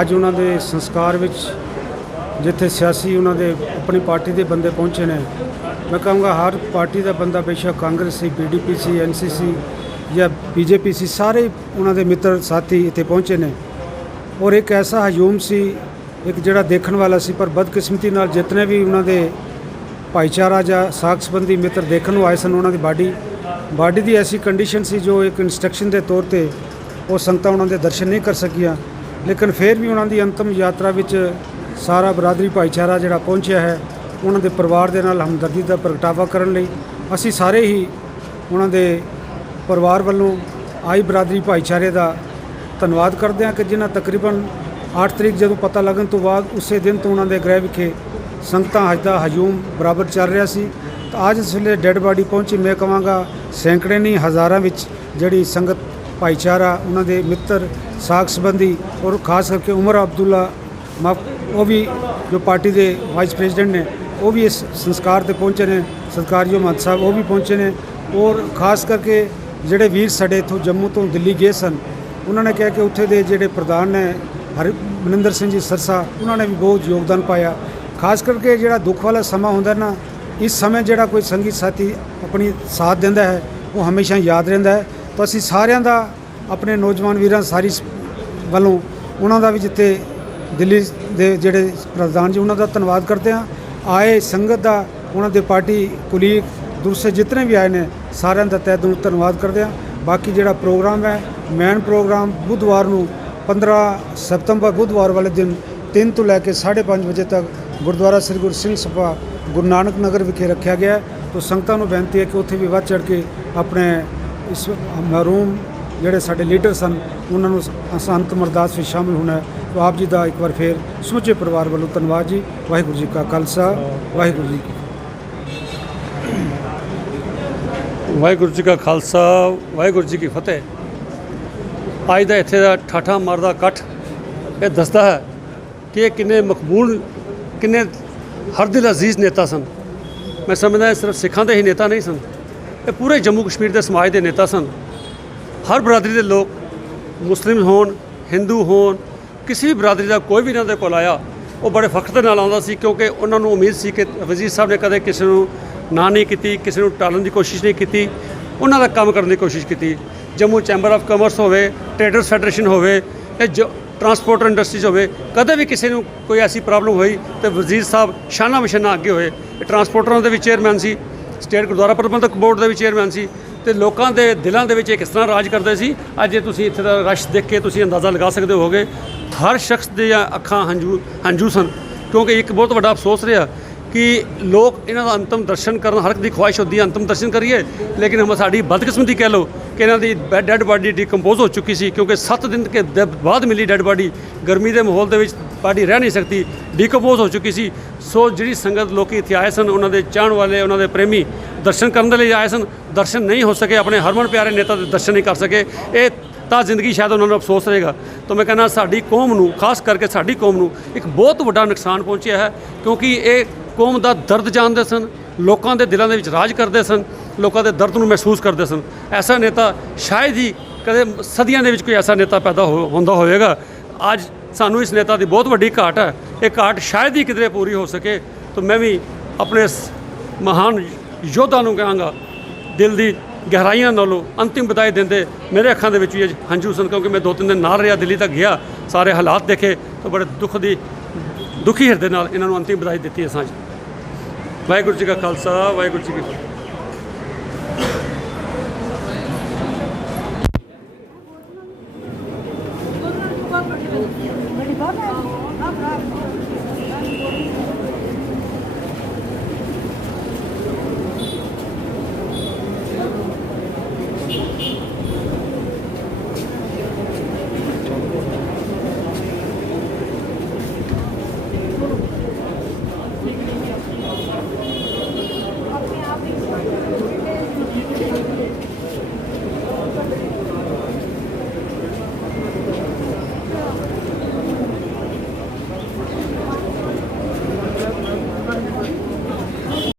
ਅੱਜ ਉਹਨਾਂ ਦੇ ਸੰਸਕਾਰ ਵਿੱਚ ਜਿੱਥੇ ਸਿਆਸੀ ਉਹਨਾਂ ਦੇ ਆਪਣੀ ਪਾਰਟੀ ਦੇ ਬੰਦੇ ਪਹੁੰਚੇ ਨੇ, ਮੈਂ ਕਹਾਂਗਾ ਹਰ ਪਾਰਟੀ ਦਾ ਬੰਦਾ, ਬੇਸ਼ੱਕ ਕਾਂਗਰਸ ਸੀ, PDP ਸੀ, NCC ਜਾਂ BJP ਸੀ, ਸਾਰੇ ਉਹਨਾਂ ਦੇ ਮਿੱਤਰ ਸਾਥੀ ਇੱਥੇ ਪਹੁੰਚੇ ਨੇ। ਔਰ ਇੱਕ ਐਸਾ ਹਜੂਮ ਸੀ, ਇੱਕ ਜਿਹੜਾ ਦੇਖਣ ਵਾਲਾ ਸੀ, ਪਰ ਬਦਕਿਸਮਤੀ ਨਾਲ ਜਿਤਨੇ ਵੀ ਉਹਨਾਂ ਦੇ ਭਾਈਚਾਰਾ ਜਾਂ ਸਾਕ ਸੰਬੰਧੀ ਮਿੱਤਰ ਦੇਖਣ ਨੂੰ ਆਏ ਸਨ, ਉਹਨਾਂ ਦੀ ਬਾਡੀ ਦੀ ਐਸੀ ਕੰਡੀਸ਼ਨ ਸੀ ਜੋ ਇੱਕ ਇੰਸਟਰਕਸ਼ਨ ਦੇ ਤੌਰ ਤੇ ਉਹ ਸੰਗਤਾਂ ਉਹਨਾਂ ਦੇ ਦਰਸ਼ਨ ਨਹੀਂ ਕਰ ਸਕੀਆਂ। ਲੇਕਿਨ ਫਿਰ ਵੀ ਉਹਨਾਂ ਦੀ ਅੰਤਮ ਯਾਤਰਾ ਵਿੱਚ ਸਾਰਾ ਬਰਾਦਰੀ ਭਾਈਚਾਰਾ ਜਿਹੜਾ ਪਹੁੰਚਿਆ ਹੈ, ਉਹਨਾਂ ਦੇ ਪਰਿਵਾਰ ਦੇ ਨਾਲ ਹਮਦਰਦੀ ਦਾ ਪ੍ਰਗਟਾਵਾ ਕਰਨ ਲਈ ਅਸੀਂ ਸਾਰੇ ਹੀ ਉਹਨਾਂ ਦੇ ਪਰਿਵਾਰ ਵੱਲੋਂ ਆਈ ਬਰਾਦਰੀ ਭਾਈਚਾਰੇ ਦਾ ਧੰਨਵਾਦ ਕਰਦੇ ਹਾਂ ਕਿ ਜਿਨ੍ਹਾਂ ਤਕਰੀਬਨ 8 ਤਰੀਕ ਜਦੋਂ ਪਤਾ ਲੱਗਣ ਤੋਂ ਬਾਅਦ ਉਸੇ ਦਿਨ ਤੋਂ ਉਹਨਾਂ ਦੇ ਗ੍ਰਹਿ ਵਿਖੇ ਸੰਗਤਾਂ ਹਜ ਦਾ ਹਜੂਮ ਬਰਾਬਰ ਚੱਲ ਰਿਹਾ ਸੀ। ਤਾਂ ਅੱਜ ਇਸ ਵੇਲੇ ਡੈੱਡ ਬਾਡੀ ਪਹੁੰਚੀ, ਮੈਂ ਕਹਾਂਗਾ ਸੈਂਕੜੇ ਨਹੀਂ ਹਜ਼ਾਰਾਂ ਵਿੱਚ ਜਿਹੜੀ ਸੰਗਤ ਭਾਈਚਾਰਾ, ਉਹਨਾਂ ਦੇ ਮਿੱਤਰ ਸਾਕ ਸੰਬੰਧੀ ਔਰ ਖਾਸ ਕਰਕੇ ਉਮਰ ਅਬਦੁੱਲਾ ਉਹ ਵੀ ਜੋ ਪਾਰਟੀ ਦੇ ਵਾਈਸ ਪ੍ਰੈਜ਼ੀਡੈਂਟ ਨੇ, ਉਹ ਵੀ ਇਸ ਸੰਸਕਾਰ ਤੇ ਪਹੁੰਚੇ ਨੇ। ਸਤਿਕਾਰਯੋਗ ਮਹੰਤ ਸਾਹਿਬ ਉਹ ਵੀ ਪਹੁੰਚੇ ਨੇ। ਔਰ ਖਾਸ ਕਰਕੇ ਜਿਹੜੇ ਵੀਰ ਸਾਡੇ ਇੱਥੋਂ ਜੰਮੂ ਤੋਂ ਦਿੱਲੀ ਗਏ ਸਨ, ਉਹਨਾਂ ਨੇ ਕਿਹਾ ਕਿ ਉੱਥੇ ਦੇ ਜਿਹੜੇ ਪ੍ਰਧਾਨ ਨੇ ਮਨਿੰਦਰ ਸਿੰਘ ਜੀ ਸਰਸਾ, ਉਹਨਾਂ ਨੇ ਵੀ ਬਹੁਤ ਯੋਗਦਾਨ ਪਾਇਆ। ਖਾਸ ਕਰਕੇ ਜਿਹੜਾ ਦੁੱਖ ਵਾਲਾ ਸਮਾਂ ਹੁੰਦਾ ਨਾ, ਇਸ ਸਮੇਂ ਜਿਹੜਾ ਕੋਈ ਸੰਗੀ ਸਾਥੀ ਆਪਣੀ ਸਾਥ ਦਿੰਦਾ ਹੈ ਉਹ ਹਮੇਸ਼ਾ ਯਾਦ ਰਹਿੰਦਾ ਹੈ। ਤਾਂ ਅਸੀਂ ਸਾਰਿਆਂ ਦਾ, ਆਪਣੇ ਨੌਜਵਾਨ ਵੀਰਾਂ ਸਾਰੀ ਵੱਲੋਂ ਉਹਨਾਂ ਦਾ ਵੀ, ਜਿੱਥੇ ਦਿੱਲੀ ਦੇ ਜਿਹੜੇ ਪ੍ਰਧਾਨ ਜੀ ਉਹਨਾਂ ਦਾ ਧੰਨਵਾਦ ਕਰਦੇ ਹਾਂ। ਆਏ ਸੰਗਤ ਦਾ, ਉਹਨਾਂ ਦੇ ਪਾਰਟੀ ਕੁਲੀਗ ਦੂਸਰੇ ਜਿਤਨੇ ਵੀ ਆਏ ਨੇ, ਸਾਰਿਆਂ ਦਾ ਤਹਿ ਦਿਲੋਂ ਧੰਨਵਾਦ ਕਰਦੇ ਹਾਂ। ਬਾਕੀ ਜਿਹੜਾ ਪ੍ਰੋਗਰਾਮ ਹੈ, ਮੇਨ ਪ੍ਰੋਗਰਾਮ ਬੁੱਧਵਾਰ ਨੂੰ 15 ਸਤੰਬਰ ਬੁੱਧਵਾਰ ਵਾਲੇ ਦਿਨ 3 ਤੋਂ ਲੈ ਕੇ 5:30 ਵਜੇ ਤੱਕ ਗੁਰਦੁਆਰਾ ਸ੍ਰੀ ਗੁਰੂ ਸਿੰਘ ਸਭਾ ਗੁਰੂ ਨਾਨਕ ਨਗਰ ਵਿਖੇ ਰੱਖਿਆ ਗਿਆ। ਤਾਂ ਸੰਗਤਾਂ ਨੂੰ ਬੇਨਤੀ ਹੈ ਕਿ ਉੱਥੇ ਵੀ ਵੱਧ ਚੜ੍ਹ ਕੇ ਆਪਣੇ ਇਸ ਮਰਹੂਮ ਜਿਹੜੇ ਸਾਡੇ ਲੀਡਰ ਸਨ, ਉਹਨਾਂ ਨੂੰ ਅੰਤਮ ਅਰਦਾਸ ਵਿੱਚ ਸ਼ਾਮਿਲ ਹੋਣਾ ਹੈ। ਤਾਂ ਆਪ ਜੀ ਦਾ ਇੱਕ ਵਾਰ ਫਿਰ ਸਮੁੱਚੇ ਪਰਿਵਾਰ ਵੱਲੋਂ ਧੰਨਵਾਦ ਜੀ। ਵਾਹਿਗੁਰੂ ਜੀ ਕਾ ਖਾਲਸਾ, ਵਾਹਿਗੁਰੂ ਜੀ ਕੀ ਵਾਹਿਗੁਰੂ ਜੀ ਕਾ ਖਾਲਸਾ, ਵਾਹਿਗੁਰੂ ਜੀ ਕੀ ਫਤਿਹ। ਅੱਜ ਦਾ ਇੱਥੇ ਦਾ ਠਾਠਾ ਮਾਰਦਾ ਇਕੱਠ ਇਹ ਦੱਸਦਾ ਹੈ ਕਿ ਇਹ ਕਿੰਨੇ ਮਕਬੂਲ, ਕਿੰਨੇ ਹਰ ਦਿਲ ਅਜ਼ੀਜ਼ ਨੇਤਾ ਸਨ। ਮੈਂ ਸਮਝਦਾ ਇਹ ਸਿਰਫ ਸਿੱਖਾਂ ਦੇ ਹੀ ਨੇਤਾ ਨਹੀਂ ਸਨ, ਇਹ ਪੂਰੇ ਜੰਮੂ ਕਸ਼ਮੀਰ ਦੇ ਸਮਾਜ ਦੇ ਨੇਤਾ ਸਨ। ਹਰ ਬਰਾਦਰੀ ਦੇ ਲੋਕ, ਮੁਸਲਿਮ ਹੋਣ, ਹਿੰਦੂ ਹੋਣ, ਕਿਸੇ ਵੀ ਬਰਾਦਰੀ ਦਾ ਕੋਈ ਵੀ ਇਹਨਾਂ ਦੇ ਕੋਲ ਆਇਆ, ਉਹ ਬੜੇ ਫਖਰ ਦੇ ਨਾਲ ਆਉਂਦਾ ਸੀ, ਕਿਉਂਕਿ ਉਹਨਾਂ ਨੂੰ ਉਮੀਦ ਸੀ ਕਿ ਵਜ਼ੀਰ ਸਾਹਿਬ ਨੇ ਕਦੇ ਕਿਸੇ ਨੂੰ ਨਾ ਨਹੀਂ ਕੀਤੀ, ਕਿਸੇ ਨੂੰ ਟਾਲਣ ਦੀ ਕੋਸ਼ਿਸ਼ ਨਹੀਂ ਕੀਤੀ, ਉਹਨਾਂ ਦਾ ਕੰਮ ਕਰਨ ਦੀ ਕੋਸ਼ਿਸ਼ ਕੀਤੀ। ਜੰਮੂ ਚੈਂਬਰ ਆਫ ਕਾਮਰਸ ਹੋਵੇ, ਟ੍ਰੇਡਰਸ ਫੈਡਰੇਸ਼ਨ ਹੋਵੇ ਜਾਂ ਜੋ ਟਰਾਂਸਪੋਰਟਰ ਇੰਡਸਟਰੀਜ਼ ਹੋਵੇ, ਕਦੇ ਵੀ ਕਿਸੇ ਨੂੰ ਕੋਈ ਐਸੀ ਪ੍ਰੋਬਲਮ ਹੋਈ ਤੇ ਵਜ਼ੀਰ ਸਾਹਿਬ ਸ਼ਾਨਾ ਮਸ਼ਾਨਾ ਅੱਗੇ ਹੋਏ। ਇਹ ਟਰਾਂਸਪੋਰਟਰਾਂ ਦੇ ਵੀ ਚੇਅਰਮੈਨ ਸੀ, ਸਟੇਟ ਗੁਰਦੁਆਰਾ ਪ੍ਰਬੰਧਕ ਬੋਰਡ ਦੇ ਵੀ ਚੇਅਰਮੈਨ ਸੀ ਤੇ ਲੋਕਾਂ ਦੇ ਦਿਲਾਂ ਦੇ ਵਿੱਚ ਇਹ ਕਿਸ ਤਰ੍ਹਾਂ ਰਾਜ ਕਰਦੇ ਸੀ। ਅੱਜ ਇਹ ਤੁਸੀਂ ਇੱਥੇ ਦਾ ਰਸ਼ ਦੇਖ ਕੇ ਤੁਸੀਂ ਅੰਦਾਜ਼ਾ ਲਗਾ ਸਕਦੇ ਹੋਗੇ। ਹਰ ਸ਼ਖਸ ਦੀਆਂ ਅੱਖਾਂ ਹੰਝੂ ਸਨ, ਕਿਉਂਕਿ ਇੱਕ ਬਹੁਤ ਵੱਡਾ ਅਫਸੋਸ ਰਿਹਾ ਕਿ ਲੋਕ ਇਹਨਾਂ ਦਾ ਅੰਤਮ ਦਰਸ਼ਨ ਕਰਨ, ਹਰ ਇੱਕ ਦੀ ਖੁਆਇਸ਼ ਹੁੰਦੀ ਹੈ ਅੰਤਮ ਦਰਸ਼ਨ ਕਰੀਏ, ਲੇਕਿਨ ਸਾਡੀ ਬਦਕਿਸਮਤੀ ਕਹਿ ਲਓ ਕਿ ਇਹਨਾਂ ਦੀ ਡੈੱਡ ਬਾਡੀ ਡੀਕੰਪੋਜ਼ ਹੋ ਚੁੱਕੀ ਸੀ, ਕਿਉਂਕਿ 7 ਦਿਨ ਕੇ ਬਾਅਦ ਮਿਲੀ ਡੈੱਡ ਬਾਡੀ। ਗਰਮੀ ਦੇ ਮਾਹੌਲ ਦੇ ਵਿੱਚ ਬਾਡੀ ਰਹਿ ਨਹੀਂ ਸਕਦੀ, ਡੀਕੰਪੋਜ਼ ਹੋ ਚੁੱਕੀ ਸੀ। ਸੋ ਜਿਹੜੀ ਸੰਗਤ ਲੋਕੀ ਇੱਥੇ ਆਏ ਸਨ, ਉਹਨਾਂ ਦੇ ਚਾਹਣ ਵਾਲੇ, ਉਹਨਾਂ ਦੇ ਪ੍ਰੇਮੀ ਦਰਸ਼ਨ ਕਰਨ ਦੇ ਲਈ ਆਏ ਸਨ, ਦਰਸ਼ਨ ਨਹੀਂ ਹੋ ਸਕੇ, ਆਪਣੇ ਹਰਮਨ ਪਿਆਰੇ ਨੇਤਾ ਦੇ ਦਰਸ਼ਨ ਨਹੀਂ ਕਰ ਸਕੇ। ਇਹ ਤਾਂ ਜ਼ਿੰਦਗੀ ਸ਼ਾਇਦ ਉਹਨਾਂ ਨੂੰ ਅਫਸੋਸ ਰਹੇਗਾ। ਤਾਂ ਮੈਂ ਕਹਿੰਦਾ ਸਾਡੀ ਕੌਮ ਨੂੰ, ਖਾਸ ਕਰਕੇ ਸਾਡੀ ਕੌਮ ਨੂੰ ਇੱਕ ਬਹੁਤ ਵੱਡਾ ਨੁਕਸਾਨ ਪਹੁੰਚਿਆ ਹੈ, ਕਿਉਂਕਿ ਇਹ ਕੌਮ ਦਾ ਦਰਦ ਜਾਣਦੇ ਸਨ, ਲੋਕਾਂ ਦੇ ਦਿਲਾਂ ਦੇ ਵਿੱਚ ਰਾਜ ਕਰਦੇ ਸਨ, ਲੋਕਾਂ ਦੇ ਦਰਦ ਨੂੰ ਮਹਿਸੂਸ ਕਰਦੇ ਸਨ। ਐਸਾ ਨੇਤਾ ਸ਼ਾਇਦ ਹੀ ਕਦੇ ਸਦੀਆਂ ਦੇ ਵਿੱਚ ਕੋਈ ਐਸਾ ਨੇਤਾ ਪੈਦਾ ਹੁੰਦਾ ਹੋਵੇਗਾ। ਅੱਜ ਸਾਨੂੰ ਇਸ ਨੇਤਾ ਦੀ ਬਹੁਤ ਵੱਡੀ ਘਾਟ ਹੈ। ਇਹ ਘਾਟ ਸ਼ਾਇਦ ਹੀ ਕਿਧਰੇ ਪੂਰੀ ਹੋ ਸਕੇ। ਤਾਂ ਮੈਂ ਵੀ ਆਪਣੇ ਇਸ ਮਹਾਨ ਯੋਧਾ ਨੂੰ ਕਹਾਂਗਾ, ਦਿਲ ਦੀ ਗਹਿਰਾਈਆਂ ਨਾਲੋਂ ਅੰਤਿਮ ਵਿਦਾਈ ਦਿੰਦੇ ਮੇਰੇ ਅੱਖਾਂ ਦੇ ਵਿੱਚ ਵੀ ਹੰਝੂ ਸਨ, ਕਿਉਂਕਿ ਮੈਂ 2-3 ਦਿਨ ਨਾਲ ਰਿਹਾ, ਦਿੱਲੀ ਤੱਕ ਗਿਆ, ਸਾਰੇ ਹਾਲਾਤ ਦੇਖੇ ਤਾਂ ਬੜੇ ਦੁਖੀ ਹਿਰਦੇ ਨਾਲ ਇਹਨਾਂ ਨੂੰ ਅੰਤਿਮ ਵਿਦਾਈ ਦਿੱਤੀ ਹੈ ਸਾਂਝ। ਵਾਹਿਗੁਰੂ ਜੀ ਕਾ ਖਾਲਸਾ, ਵਾਹਿਗੁਰੂ ਜੀ ਕੀ ਫਤਿਹ।